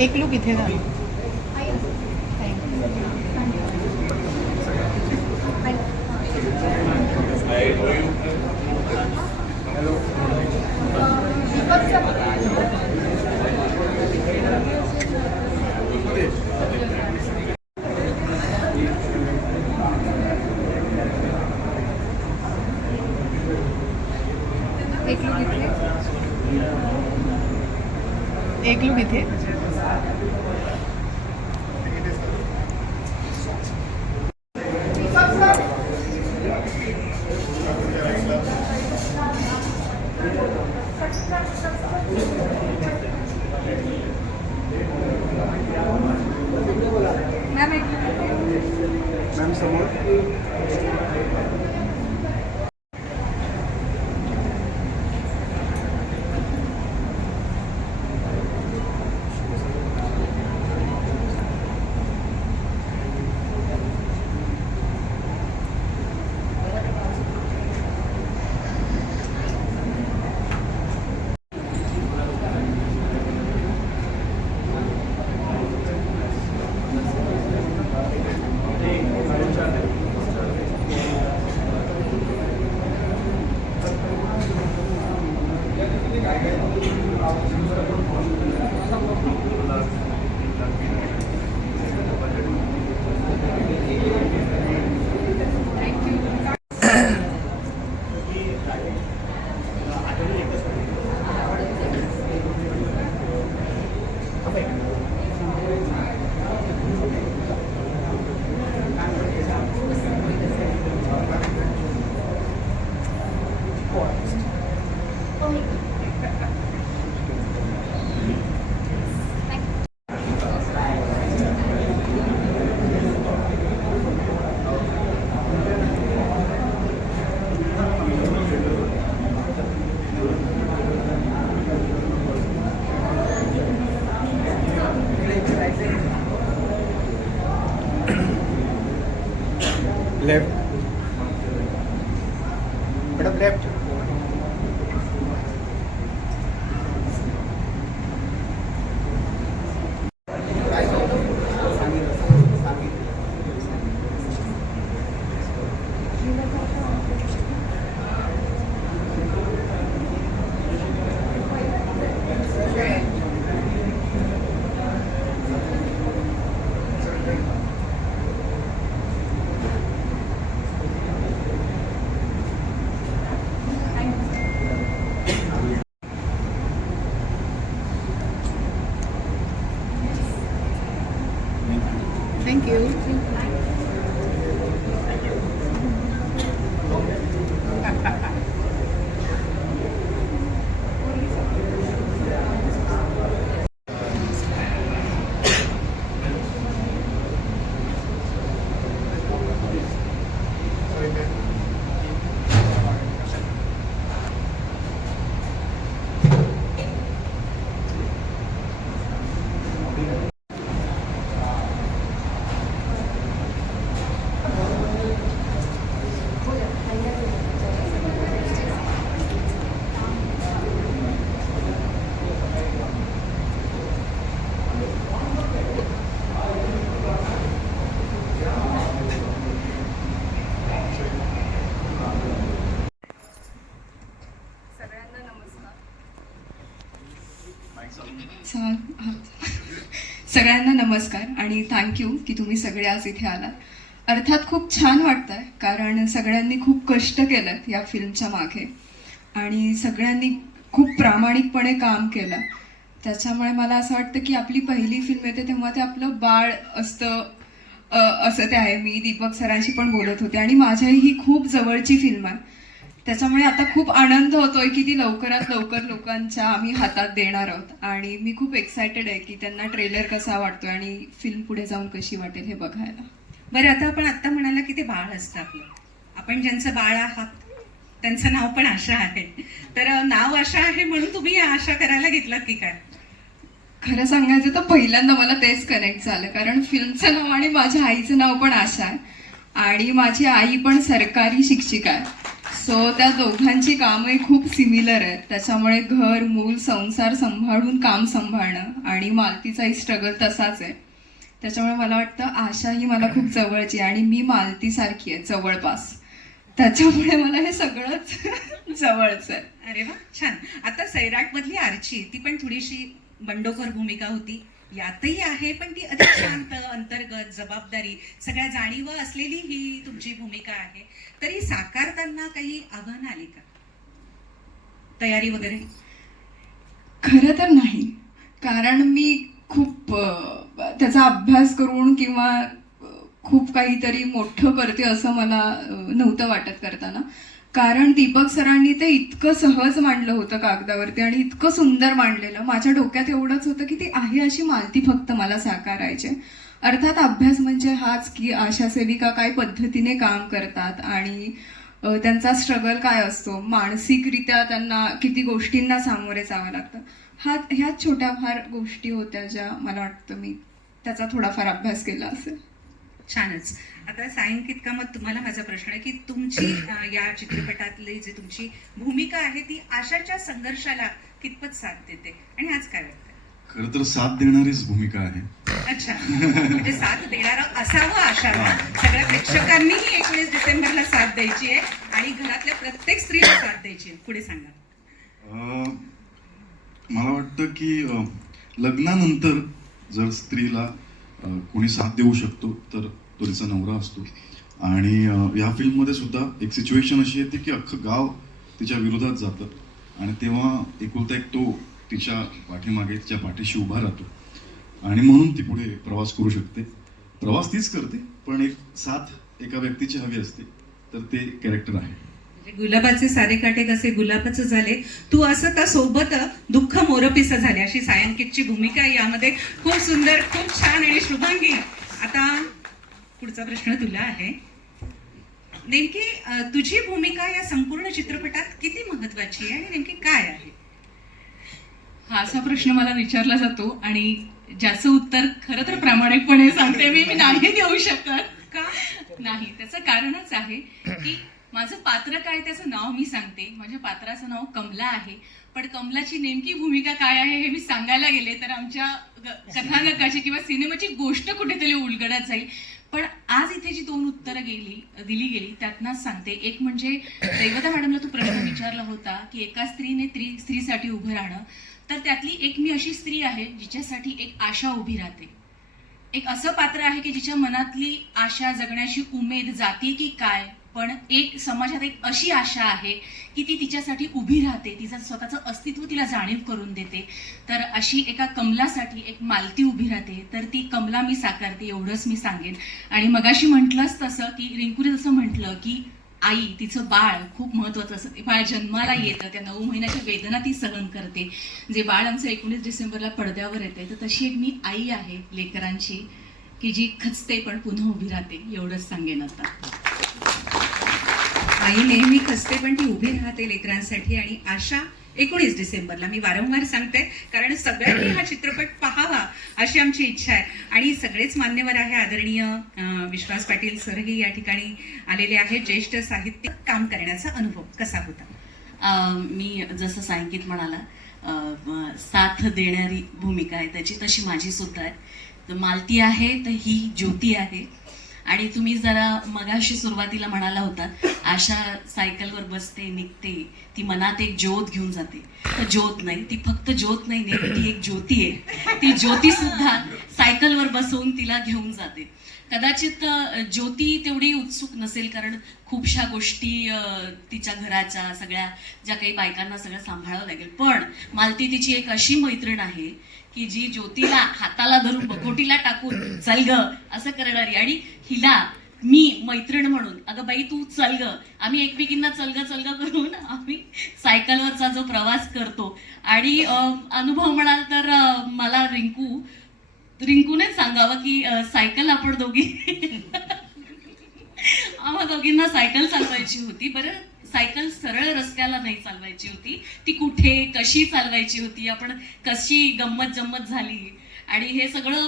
एक लुक इथे झालं. एक लुक इथे. मॅम समोर. Left madam, left. Thank you. सगळ्यांना नमस्कार आणि थँक्यू की तुम्ही सगळे आज इथे आलात. अर्थात खूप छान वाटतंय कारण सगळ्यांनी खूप कष्ट केलं या फिल्मच्या मागे आणि सगळ्यांनी खूप प्रामाणिकपणे काम केलं. त्याच्यामुळे मला असं वाटतं की आपली पहिली फिल्म येते तेव्हा ते आपलं बाळ असतं असं ते आहे. मी दीपक सरांशी पण बोलत होते आणि माझ्याही ही खूप जवळची फिल्म आहे. त्याच्यामुळे आता खूप आनंद होतोय की ती लवकरात लवकर लोकांच्या आम्ही हातात देणार आहोत आणि मी खूप एक्सायटेड आहे की त्यांना ट्रेलर कसा वाटतोय आणि फिल्म पुढे जाऊन कशी वाटेल हे बघायला. बरं, आता आपण आत्ता म्हणाला की ते बाळ असतं आपलं. आपण ज्यांचं बाळ आहात त्यांचं नाव पण आशा आहे. तर नाव आशा आहे म्हणून तुम्ही आशा करायला घेतलात की काय? खरं सांगायचं तर पहिल्यांदा मला तेच कनेक्ट झालं कारण फिल्मचं नाव आणि माझ्या आईचं नाव पण आशा आहे. आणि माझी आई पण सरकारी शिक्षिका आहे. सो त्या दोघांची कामही खूप सिमिलर आहेत. त्याच्यामुळे घर, मूल, संसार सांभाळून काम सांभाळणं आणि मालतीचाही स्ट्रगल तसाच आहे. त्याच्यामुळे मला वाटतं आशा ही मला खूप जवळची आहे आणि मी मालतीसारखी आहे जवळपास. त्याच्यामुळे मला हे सगळंच जवळच आहे. अरे वा, छान. आता सैराट मधली आर्ची ती पण थोडीशी बंडोखोर भूमिका होती, यातही आहे, पण ती अधिक शांत, अंतर्गत, जबाबदारी, सगळ्या जाणीव असलेली ही तुमची भूमिका आहे. तरी साकारताना काही आव्हान आली का, तयारी वगैरे? खरं तर नाही, कारण मी खूप त्याचा अभ्यास करून किंवा खूप काहीतरी मोठं करते असं मला नव्हतं वाटत करताना. कारण दीपक सरांनी ते इतकं सहज मांडलं होतं कागदावरती आणि इतकं सुंदर मांडलेलं. माझ्या डोक्यात एवढंच होतं की ती आहे अशी मालती फक्त मला साकारायचे. अर्थात अभ्यास म्हणजे हाच की आशा सेविका काय पद्धतीने काम करतात आणि त्यांचा स्ट्रगल काय असतो, मानसिकरित्या त्यांना किती गोष्टींना सामोरे जावं लागतं. ह्या छोट्या फार गोष्टी होत्या ज्या मला वाटतं मी त्याचा थोडाफार अभ्यास केला असेल. छानच. आता सायंकित का मग तुम्हाला माझा प्रश्न आहे की तुमची या चित्रपटातली जी तुमची भूमिका आहे ती आशाच्या संघर्षाला कितपत साथ देते आणि आज काय वाटतं? खरं तर साथ देणारीच भूमिका आहे. अच्छा, म्हणजे साथ देणारं असावं आशाला. सगळ्या प्रेक्षकांनीही 19 डिसेंबरला साथ द्यायची आहे आणि घरातल्या प्रत्येक स्त्रीला साथ द्यायची आहे. पुढे सांगा. मला वाटतं की लग्नानंतर जर स्त्रीला कोणी साथ देऊ शकतो तर तो तिचा नवरा असतो. आणि या फिल्ममध्ये सुद्धा एक सिच्युएशन अशी येते की अख्खं गाव तिच्या विरोधात जातं आणि तेव्हा एकुलता एक तो तिच्या पाठीमागे तिच्या पाठीशी उभा राहतो आणि म्हणून ती पुढे प्रवास करू शकते. प्रवास तीच करते, पण एक साथ एका व्यक्तीची हवी असते, तर ते कॅरेक्टर आहे. म्हणजे गुलाबाचे सारे काटे कसे गुलाबाचं झाले, तू असं का सोबत दुःख मोरपिसं झाले, अशी सायंकितची भूमिका आहे यामध्ये. खूप सुंदर, खूप छान. आणि शुभांगी, आता पुढचा प्रश्न तुला आहे. नेमकी तुझी भूमिका या संपूर्ण चित्रपटात किती महत्वाची आहे आणि नेमकी काय आहे? हा असा प्रश्न मला विचारला जातो आणि ज्याचं उत्तर खरं तर प्रामाणिकपणे सांगते मी नाही देऊ शकत. का नाही, त्याचं कारणच आहे की माझं पात्र काय त्याचं नाव मी सांगते. माझ्या पात्राचं नाव कमला आहे, पण कमलाची नेमकी भूमिका काय आहे हे मी सांगायला गेले तर आमच्या कथानकाची किंवा सिनेमाची गोष्ट कुठेतरी उलगडत जाईल. पण आज इथे जी 2 उत्तरं दिली गेली त्यातनंच सांगते. एक म्हणजे दैवता मॅडमला तू प्रश्न विचारला होता की एका स्त्रीने स्त्रीसाठी उभं राहणं, तर त्यातली एक मी अशी स्त्री आहे जिच्यासाठी एक आशा उभी राहते. एक असं पात्र आहे की जिच्या मनातली आशा, जगण्याची उमेद जाते की काय, पण एक समाजात एक अशी आशा आहे की ती तिच्यासाठी उभी राहते, तिचं स्वतःचं अस्तित्व तिला जाणीव करून देते. तर अशी एका कमलासाठी एक मालती उभी राहते, तर ती कमला मी साकारते, एवढंच मी सांगेन. आणि मगाशी म्हटलंच तसं की रिंकूने जसं म्हटलं की आई, तिचं बाळ खूप महत्वाचं असतं. ते बाळ जन्माला येतं, त्या 9 महिन्याच्या वेदना ती सहन करते. जे बाळ आमचं 19 डिसेंबरला पडद्यावर येते, तर तशी एक मी आई आहे लेकरांची की जी खचते पण पुन्हा उभी राहते. एवढंच सांगेन आता. आई नेहमी खचते पण ती उभी राहते लेकरांसाठी. आणि आशा 19 डिसेंबरला, मी वारंवार सांगते कारण सगळ्यांनी हा चित्रपट पाहावा अशी आमची इच्छा आहे. आणि सगळेच मान्यवर आहे. आदरणीय विश्वास पाटील सरही या ठिकाणी आलेले आहेत. ज्येष्ठ साहित्यिक. काम करण्याचा अनुभव कसा होता? मी जसं सायंकित म्हणाला साथ देणारी भूमिका आहे त्याची, तशी माझी सुद्धा आहे. तर मालती आहे तर ही ज्योती आहे. आणि तुम्ही जरा मगाशी सुरुवातीला म्हणाला होता आशा सायकलवर बसते, निघते, ती मनात एक ज्योत घेऊन जाते. तर ज्योत नाही, ती फक्त ज्योत नाही, ती एक ज्योती आहे. ती ज्योती सुद्धा सायकलवर बसवून तिला घेऊन जाते. कदाचित ज्योती तेवढी उत्सुक नसेल कारण खूपशा गोष्टी तिच्या घराच्या सगळ्या ज्या काही बायकांना सगळं सांभाळावं लागेल. पण मालती तिची एक अशी मैत्रीण आहे की जी ज्योतीला हाताला धरून बकोटीला टाकून चल ग असं करणारी, आणि हिला मी मैत्रीण म्हणून अगं बाई तू चल ग, आम्ही एकमेकींना चलग करून आम्ही सायकलवरचा जो प्रवास करतो. आणि अनुभव म्हणाल तर मला रिंकूनेच सांगावं की सायकल आपण आम्हा दोघींना सायकल चालवायची होती. बरं, सायकल सरळ रस्त्याला नाही चालवायची होती, ती कुठे कशी चालवायची होती, आपण कशी गंमत जम्मत झाली. आणि हे सगळं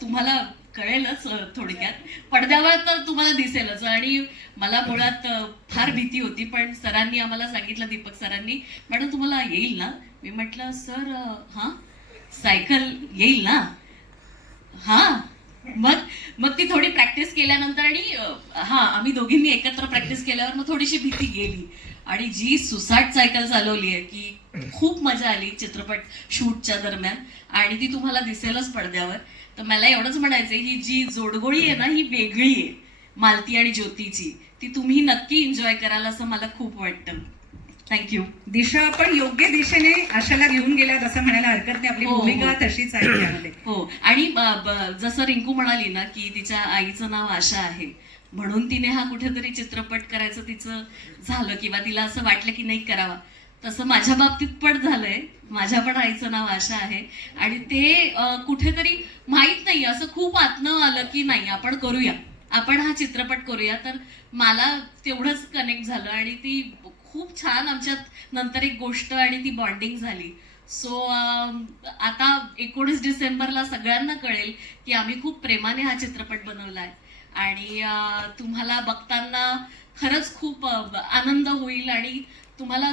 तुम्हाला कळेलच थोडक्यात. पडद्यावर तर तुम्हाला दिसेलच. आणि मला मुळात फार भीती होती, पण सरांनी आम्हाला सांगितलं, दीपक सरांनी, मॅडम तुम्हाला येईल ना? मी म्हटलं सर हां सायकल येईल ना? हां. मग ती थोडी प्रॅक्टिस केल्यानंतर आणि हां आम्ही दोघींनी एकत्र प्रॅक्टिस केल्यावर मग थोडीशी भीती गेली. आणि जी सुसाट सायकल चालवली आहे की खूप मजा आली चित्रपट शूटच्या दरम्यान, आणि ती तुम्हाला दिसेलच पडद्यावर. तर मला एवढंच म्हणायचंय ही जी जोडगोळी आहे ना ही वेगळी आहे, मालती आणि ज्योतीची. ती तुम्ही नक्की एन्जॉय कराल असं मला खूप वाटतं. थँक्यू. दिशा, आपण योग्य दिशेने आशाला घेऊन गेल्यात असं म्हणायला हरकत नाही. आपली हो, हो. भूमिका तशीच आहे त्यामध्ये. हो. आणि जसं रिंकू म्हणाली ना की तिच्या आईचं नाव आशा आहे, म्हणून तिने हा कुठेतरी चित्रपट करायचं तिचं झालं, किंवा तिला असं वाटलं की नाही करावा. तसं माझ्या बाबतीत पण झालंय. माझ्या पण आईचं नाव आशा आहे, आणि ते कुठेतरी माहित नाही असं खूप आतनं आलं की नाही आपण करूया, आपण हा चित्रपट करूया. तर मला तेवढंच कनेक्ट झालं, आणि ती खूप छान आमच्यात नंतर एक गोष्ट आणि ती बॉन्डिंग झाली. सो आता 19 डिसेंबरला सगळ्यांना कळेल की आम्ही खूप प्रेमाने हा चित्रपट बनवलाय, आणि तुम्हाला बघताना खरंच खूप आनंद होईल, आणि तुम्हाला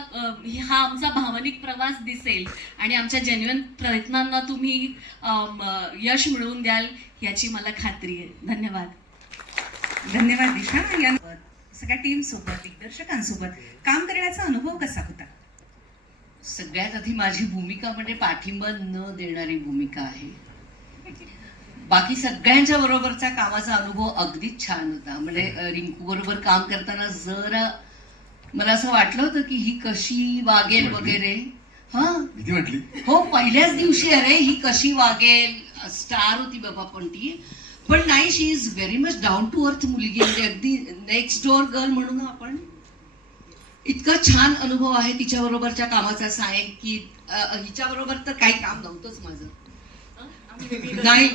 हा आमचा भावनिक प्रवास दिसेल, आणि आमच्या जेन्युइन प्रयत्नांना तुम्ही यश मिळवून द्याल याची मला खात्री आहे. धन्यवाद. धन्यवाद दिशा. या सगळ्या टीम सोबत, दिग्दर्शकांसोबत काम करण्याचा अनुभव कसा होता? सगळ्यात आधी माझी भूमिका म्हणजे पाठिंबा न देणारी भूमिका आहे. बाकी सगळ्यांच्या बरोबरचा कामाचा अनुभव अगदीच छान होता. म्हणजे रिंकू बरोबर काम करताना जरा मला असं वाटलं होतं की ही कशी वागेल वगैरे. हा भीती वाटली. हो, पहिल्याच दिवशी अरे ही कशी वागेल, स्टार होती बाबा पण ती. पण नाही, she is very much down to earth मुलगी, म्हणजे अगदी नेक्स्ट डोअर गर्ल म्हणून आपण. इतका छान अनुभव आहे तिच्या बरोबरच्या कामाचा साहेब की हिच्या बरोबर तर काही काम नव्हतंच माझं. नाही,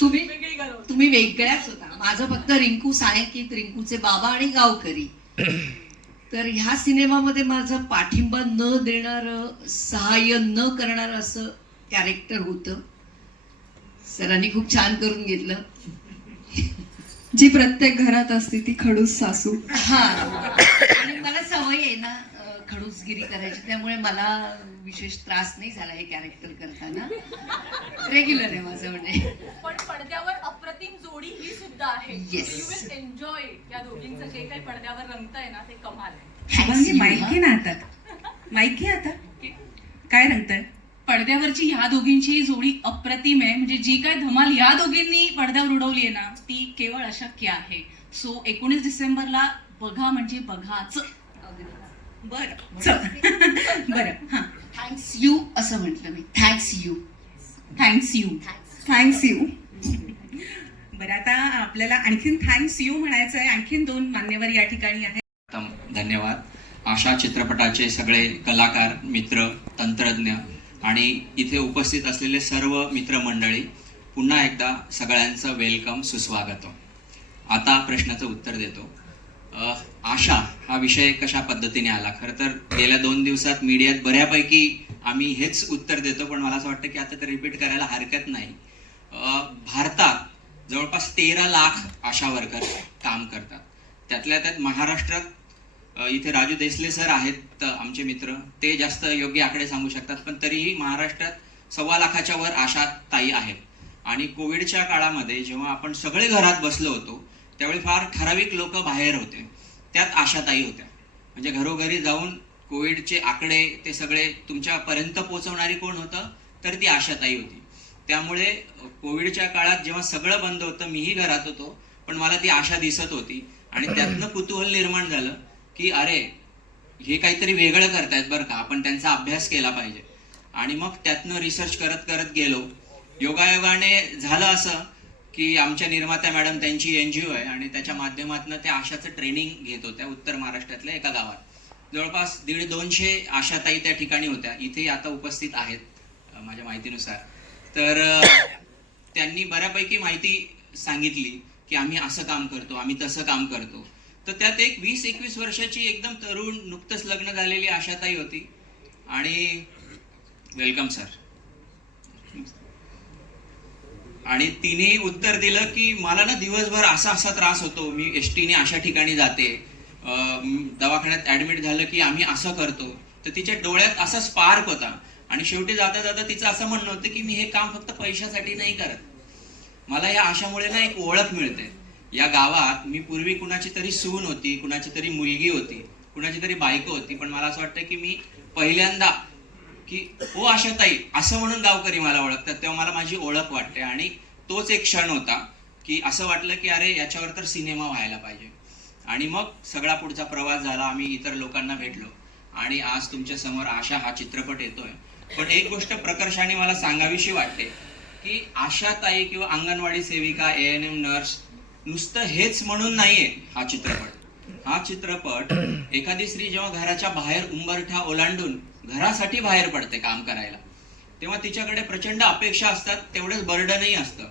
तुम्ही वेगळ्याच होता. माझं फक्त रिंकू सायकित, रिंकूचे बाबा आणि गावकरी. तर ह्या सिनेमामध्ये माझं पाठिंबा न देणारं, सहाय्य न करणारं असं कॅरेक्टर होतं. सरांनी खूप छान करून घेतलं. जी प्रत्येक घरात असते ती खडूस सासू. हा, आणि मला सवय आहे ना खडूसगिरी करायची, त्यामुळे मला विशेष त्रास नाही झाला हे कॅरेक्टर करताना. रेग्युलर आहे माझं. म्हणजे पण पडद्यावर अप्रतिम जोडी ही सुद्धा आहे. Yes. यू विल एन्जॉय या दोघींचं जे काही पडद्यावर रंगतंय ना ते कमाल आहे. शुभांगी, माहिती ना हातात, माहिती आता काय रंगतंय? पडद्यावरची ह्या दोघींची जोडी अप्रतिम आहे. म्हणजे जी काय धमाल या दोघींनी पडद्यावर उडवली आहे ना ती केवळ अशक्य आहे. सो 19 डिसेंबरला बघा, म्हणजे बघाच. बरं हा, थँक्स यू असं म्हटलं मी. Thanks you. Thanks you. Thanks you. बरं, आता आपल्याला आणखीन थँक्स यू म्हणायचं आहे. आणखीन 2 मान्यवर या ठिकाणी आहेत. धन्यवाद. आशा चित्रपटाचे सगळे कलाकार, मित्र, तंत्रज्ञ आणि इथे उपस्थित असलेले सर्व मित्रमंडळी, पुन्हा एकदा सगळ्यांचं वेलकम, सुस्वागतम. आता प्रश्नाचं उत्तर देतो. आशा हा विषय कशा पद्धतीने आला? खरं तर गेल्या 2 दिवसात मीडियात बऱ्यापैकी आम्ही हेच उत्तर देतो, पण मला असं वाटतं की आता ते रिपीट करायला हरकत नाही. भारतात जवळपास 13 लाख आशा वर्कर काम करतात. त्यातल्या त्यात महाराष्ट्रात इथे राजू देसले सर आहेत आमचे मित्र, ते जास्त योग्य आकडे सांगू शकतात, पण तरीही महाराष्ट्रात 1.25 लाखाच्या वर आशा ताई आहेत. आणि कोविडच्या काळामध्ये जेव्हा आपण सगळे घरात बसलो होतो त्यावेळी फार ठराविक लोक बाहेर होते, त्यात आशाताई होत्या. म्हणजे घरोघरी जाऊन कोविडचे आकडे ते सगळे तुमच्यापर्यंत पोहोचवणारी कोण होतं? तर ती आशाताई होती. त्यामुळे कोविडच्या काळात जेव्हा सगळं बंद होतं, मीही घरात होतो, पण मला ती आशा दिसत होती, आणि त्यातनं कुतूहल निर्माण झालं की अरे हे काहीतरी वेगळं करतायत बरं का, आपण त्यांचा अभ्यास केला पाहिजे. आणि मग त्यातनं रिसर्च करत करत गेलो. योगायोगाने झालं असं की आमच्या निर्मात्या मॅडम, त्यांची NGO आहे, आणि त्याच्या माध्यमातून त्या आशाचं ट्रेनिंग घेत होत्या उत्तर महाराष्ट्रातल्या एका गावात. जवळपास 150-200 आशाताई त्या ठिकाणी होत्या. इथेही आता उपस्थित आहेत माझ्या माहितीनुसार. तर त्यांनी बऱ्यापैकी माहिती सांगितली की आम्ही असं काम करतो, आम्ही तसं काम करतो. तर त्यात एक 20-21 वर्षाची एकदम तरुण, नुकतंच लग्न झालेली आशाताई होती. आणि वेलकम सर. आणि तिने उत्तर दिलं की मला ना दिवसभर असा असा त्रास होतो, मी एसटीने अशा ठिकाणी जाते, दवाखान्यात ऍडमिट झालं की आम्ही असं करतो. तर तिच्या डोळ्यात असा स्पार्क होता आणि शेवटी जाता जाता तिचं असं म्हणणं होतं की मी हे काम फक्त पैशासाठी नाही करत, मला या आशामुळे ना एक ओळख मिळते. या गावात मी पूर्वी कुणाची तरी सून होती, कुणाची तरी मुलगी होती, कुणाची तरी बायको होती, पण मला असं वाटतं की मी पहिल्यांदा की ओ आशाताई असं म्हणून गावकरी मला ओळखतात, तेव्हा मला माझी ओळख वाटते. आणि तोच एक क्षण होता की असं वाटलं की अरे याच्यावर तर सिनेमा व्हायला पाहिजे. आणि मग सगळा पुढचा प्रवास झाला, आम्ही इतर लोकांना भेटलो आणि आज तुमच्या समोर आशा हा चित्रपट येतोय. पण एक गोष्ट प्रकर्षाने मला सांगावीशी वाटते की आशाताई किंवा अंगणवाडी सेविका, ANM नर्स नुसतं हेच म्हणून नाहीये हा चित्रपट. हा चित्रपट एखादी स्त्री जेव्हा घराच्या बाहेर उंबरठा ओलांडून घरासाठी बाहेर पडते काम करायला, तेव्हा तिच्याकडे प्रचंड अपेक्षा असतात, तेवढंच बर्डनही असतं.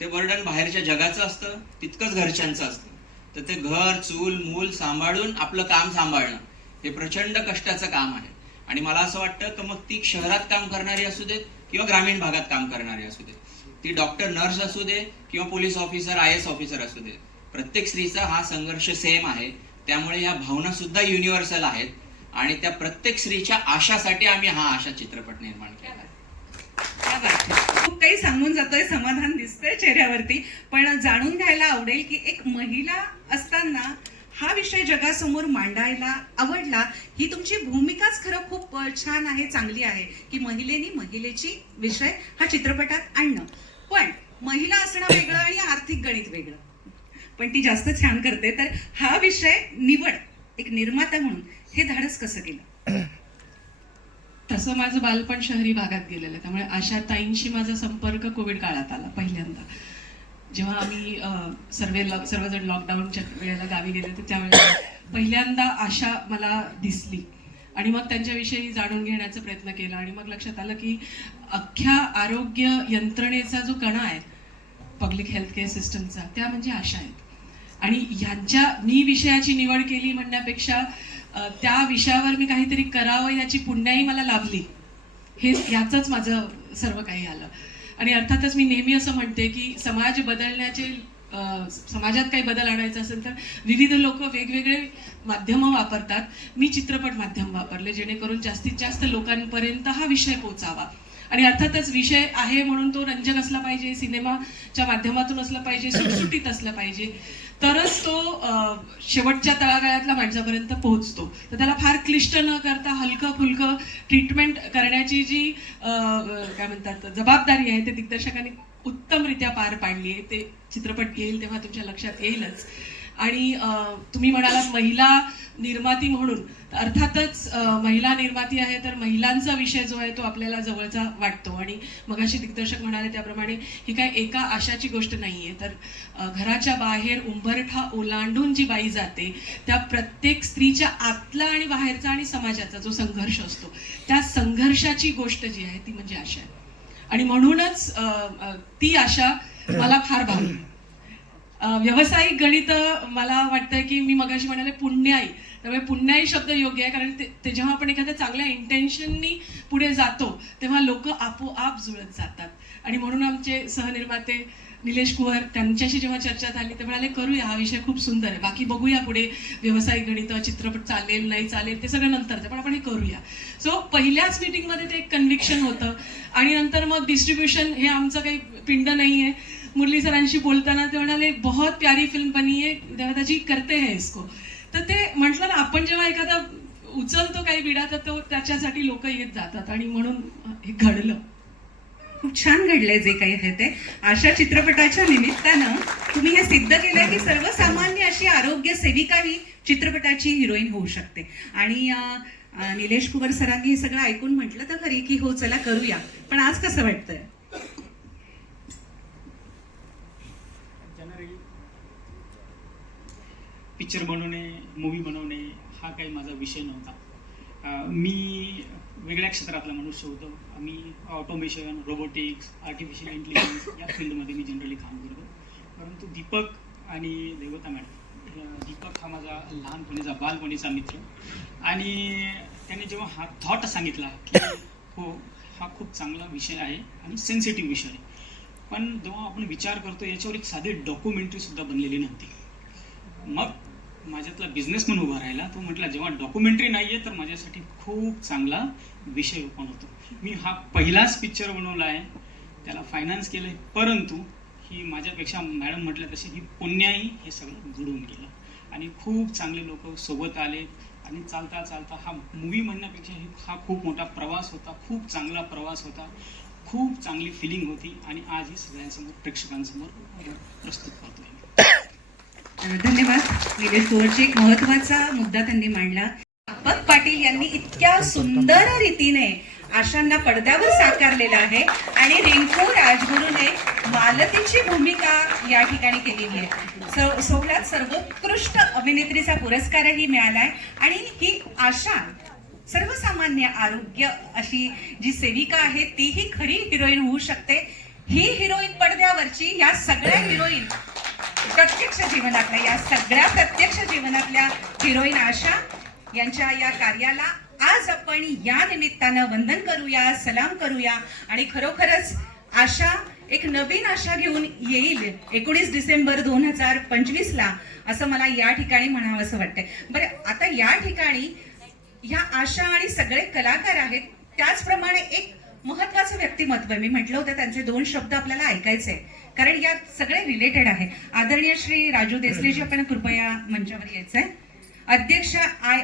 ते बर्डन बाहेरच्या जगाचं असतं, तितकंच घरच्यांचं असतं. तर ते घर, चूल, मूल सांभाळून आपलं काम सांभाळणं हे प्रचंड कष्टाचं काम आहे. आणि मला असं वाटतं की मग ती शहरात काम करणारी असू देत किंवा ग्रामीण भागात काम करणारी असू देत, ती डॉक्टर, नर्स असू दे किंवा पोलीस ऑफिसर, IAS ऑफिसर असू दे, प्रत्येक स्त्रीचा हा संघर्ष सेम आहे. त्यामुळे या भावना सुद्धा युनिव्हर्सल आहेत आणि त्या प्रत्येक स्त्रीच्या आशासाठी आम्ही हा आशा चित्रपट निर्माण केला. क्या बात आहे. खूप काही सांगून जातोय, समाधान दिसतंय चेहऱ्यावरती. पण जाणून घ्यायला आवडेल की एक महिला असताना हा विषय जगासमोर मांडायला आवडला, ही तुमची भूमिकाच खरं खूप छान आहे, चांगली आहे की महिलेची विषय हा चित्रपटात आणणं. पण महिला असणं वेगळं आणि आर्थिक गणित वेगळं, पण ती जास्त छान करते. तर हा विषय निवड एक निर्माता म्हणून हे धाडस कसं केलं? तसं माझं बालपण शहरी भागात गेलेलं आहे, त्यामुळे आशाताईंशी माझा संपर्क कोविड काळात आला पहिल्यांदा. जेव्हा आम्ही सर्वजण लॉकडाऊनच्या वेळेला गावी गेले होते, त्यावेळेला पहिल्यांदा आशा मला दिसली आणि मग त्यांच्याविषयी जाणून घेण्याचा प्रयत्न केला. आणि मग लक्षात आलं की अख्ख्या आरोग्य यंत्रणेचा जो कणा आहे पब्लिक हेल्थ केअर सिस्टमचा, त्या म्हणजे आशा आहेत. आणि मी विषयाची निवड केली म्हणण्यापेक्षा त्या विषयावर मी काहीतरी करावं याची पुण्याई मला लाभली, हे याचंच माझं सर्व काही आलं. आणि अर्थातच मी नेहमी असं म्हणते की समाज बदलण्याचे, समाजात काही बदल आणायचा असेल तर विविध लोक वेगवेगळे माध्यमं वापरतात. मी चित्रपट माध्यम वापरले जेणेकरून जास्तीत जास्त लोकांपर्यंत हा विषय पोचावा. आणि अर्थातच विषय आहे म्हणून तो रंजक असला पाहिजे, सिनेमाच्या माध्यमातून असला पाहिजे, सुटसुटीत असला पाहिजे, तरच तो शेवटच्या तळागाळातल्या माणसापर्यंत पोहोचतो. तर त्याला फार क्लिष्ट न करता हलकं फुलकं ट्रीटमेंट करण्याची जी काय म्हणतात जबाबदारी आहे ते दिग्दर्शकांनी उत्तमरित्या पार पाडली आहे. ते चित्रपट येईल तेव्हा तुमच्या लक्षात येईलच. आणि तुम्ही म्हणालात महिला निर्माती म्हणून, अर्थातच महिला निर्माती आहे तर महिलांचा विषय जो आहे तो आपल्याला जवळचा वाटतो. आणि मगाशी दिग्दर्शक म्हणाले त्याप्रमाणे ही काय एका आशाची गोष्ट नाहीये, तर घराच्या बाहेर उंबरठा ओलांडून जी बाई जाते त्या प्रत्येक स्त्रीच्या आतला आणि बाहेरचा आणि समाजाचा जो संघर्ष असतो त्या संघर्षाची गोष्ट जी आहे ती म्हणजे आशा आहे. आणि म्हणूनच ती आशा मला फार भावली. व्यावसायिक गणित मला वाटतं की मी मगाशी म्हणाले पुण्याई, त्यामुळे पुण्याई शब्द योग्य आहे, कारण ते जेव्हा आपण एखाद्या चांगल्या इंटेन्शननी पुढे जातो तेव्हा लोक आपोआप जुळत जातात. आणि म्हणून आमचे सहनिर्माते निलेश कुवर, त्यांच्याशी जेव्हा चर्चा झाली ते म्हणाले करूया, हा विषय खूप सुंदर आहे, बाकी बघूया पुढे व्यावसायिक गणित, चित्रपट चालेल नाही चालेल ते सगळं नंतरचं, पण आपण हे करूया. सो पहिल्याच मीटिंगमध्ये ते एक कन्व्हिक्शन होतं. आणि नंतर मग डिस्ट्रीब्युशन हे आमचं काही पिंड नाही आहे. मुरली सरांशी बोलताना ते म्हणाले बहुत प्यारी फिल्म बनी है, देवताजी करते हैं इसको. तर ते म्हटलं ना, आपण जेव्हा एखादा उचलतो काही विडा तर तो त्याच्यासाठी लोक येत जातात आणि म्हणून हे घडलं. खूप छान घडलंय जे काही आहे ते. आशा चित्रपटाच्या निमित्तानं तुम्ही हे सिद्ध केलंय की सर्वसामान्य अशी आरोग्य सेविका ही चित्रपटाची हिरोईन होऊ शकते. आणि निलेश कुवर सरांनी हे सगळं ऐकून म्हटलं तर खरी की हो चला करूया. पण आज कसं वाटतंय? पिक्चर बनवणे, मूवी बनवणे हा काही माझा विषय नव्हता. मी वेगळ्या क्षेत्रातला मनुष्य होतो. मी ऑटोमेशन, रोबोटिक्स, आर्टिफिशियल इंटेलिजन्स या फील्डमध्ये मी जनरली काम करतो. परंतु दीपक आणि देवता मॅडम, दीपक हा माझा लहानपणीचा बालपणीचा मित्र, आणि त्याने जेव्हा हा थॉट सांगितला की हो हा खूप चांगला विषय आहे आणि सेन्सिटिव्ह विषय आहे, पण जेव्हा आपण विचार करतो याच्यावर एक साधी डॉक्युमेंटरी सुद्धा बनलेली नव्हती. मग माझ्यातला बिझनेसमॅन उभा राहिला. तो म्हटला जेव्हा डॉक्युमेंटरी नाहीये तर माझ्यासाठी खूप चांगला विषय ओपन होतो. मी हा पहिलाच पिक्चर बनवला आहे, त्याला फायनान्स केलंय, परंतु ही माझ्यापेक्षा मॅडम म्हटलं तशी ही पुण्याई हे सगळं जुळून गेलं आणि खूप चांगले लोक सोबत आले आणि चालता चालता हा मूवी म्हणण्यापेक्षा हा खूप मोठा प्रवास होता, खूप चांगला प्रवास होता, खूप चांगली फिलिंग होती आणि आज ही सगळ्यांसमोर प्रेक्षकांसमोर प्रस्तुत करतोय. धन्यवाद निलेश गोवरची. एक महत्वाचा मुद्दा त्यांनी मांडला. दीपक पाटील यांनी इतक्या सुंदर रीतीने आशांना पडद्यावर साकारलेलं आहे आणि रिंकू राजगुरूने मालतीची भूमिका या ठिकाणी केलेली आहे. सोहळ्यात सर्वोत्कृष्ट अभिनेत्रीचा पुरस्कारही मिळालाय आणि ही आशा सर्वसामान्य आरोग्य अशी जी सेविका आहे तीही खरी हिरोईन होऊ शकते. ही हिरोईन पडद्यावरची, या सगळ्या हिरोईन प्रत्यक्ष जीवनातल्या, या सगळ्या प्रत्यक्ष जीवनातल्या हिरोईन आशा यांच्या या कार्याला आज आपण या निमित्तानं वंदन करूया, सलाम करूया आणि खरोखरच आशा एक नवीन आशा घेऊन येईल 19 डिसेंबर 2025ला, असं मला या ठिकाणी म्हणावंसं वाटतंय. बरं, आता या ठिकाणी ह्या आशा आणि सगळे कलाकार आहेत, त्याचप्रमाणे एक महत्वाचं व्यक्तिमत्व, मी म्हटलं होतं त्यांचे 2 शब्द आपल्याला ऐकायचे कारण यात सगळे रिलेटेड आहे. आदरणीय श्री राजू देसलेजी, आपण कृपया मंचावर यायचंय. अध्यक्ष आय